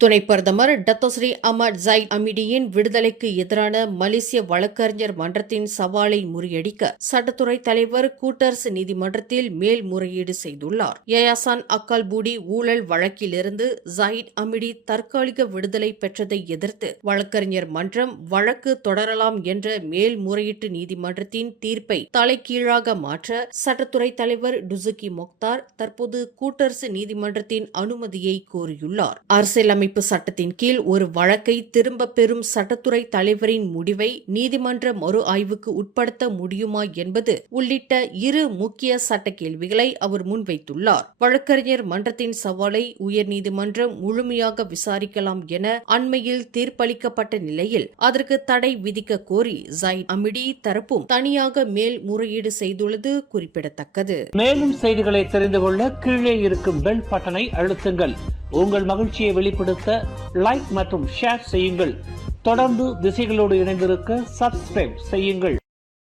துணை பிரதமர் டத்தோஸ்ரீ அஹ்மத் ஜைட் அமிடியின் விடுதலைக்கு எதிரான மலேசிய வழக்கறிஞர் மன்றத்தின் சவாலை முறியடிக்க சட்டத்துறை தலைவர் கூட்டரசு நீதிமன்றத்தில் மேல்முறையீடு செய்துள்ளார். யயாசான் அக்கால் பூடி ஊழல் வழக்கிலிருந்து ஜைட் அமிடி தற்காலிக விடுதலை பெற்றதை எதிர்த்து வழக்கறிஞர் மன்றம் வழக்கு தொடரலாம் என்ற மேல்முறையீட்டு நீதிமன்றத்தின் தீர்ப்பை தலைகீழாக மாற்ற சட்டத்துறை தலைவர் டுசுகி மொக்தார் தற்போது கூட்டரசு நீதிமன்றத்தின் அனுமதியை கோரியுள்ளார். அரசியலமைப்பு சட்டத்தின் கீழ் ஒரு வழக்கை திரும்பப் பெறும் சட்டத்துறை தலைவரின் முடிவை நீதிமன்ற மறு ஆய்வுக்கு உட்படுத்த முடியுமா என்பது உள்ளிட்ட இரு முக்கிய சட்ட கேள்விகளை அவர் முன்வைத்துள்ளார். வழக்கறிஞர் மன்றத்தின் சவாலை உயர்நீதிமன்றம் முழுமையாக விசாரிக்கலாம் என அண்மையில் தீர்ப்பளிக்கப்பட்ட நிலையில் அதற்கு தடை விதிக்க கோரி ஜைட் அமிடி தரப்பும் தனியாக மேல்முறையீடு செய்துள்ளது குறிப்பிடத்தக்கது. மேலும் செய்திகளை தெரிந்து கொள்ள கீழே இருக்கும் பெல் பட்டனை அழுத்துங்கள். உங்கள் மகிழ்ச்சியை வெளிப்படுத்த லைக் மற்றும் ஷேர் செய்யுங்கள். தொடர்ந்து திசைகளோடு இணைந்திருக்க சப்ஸ்கிரைப் செய்யுங்கள்.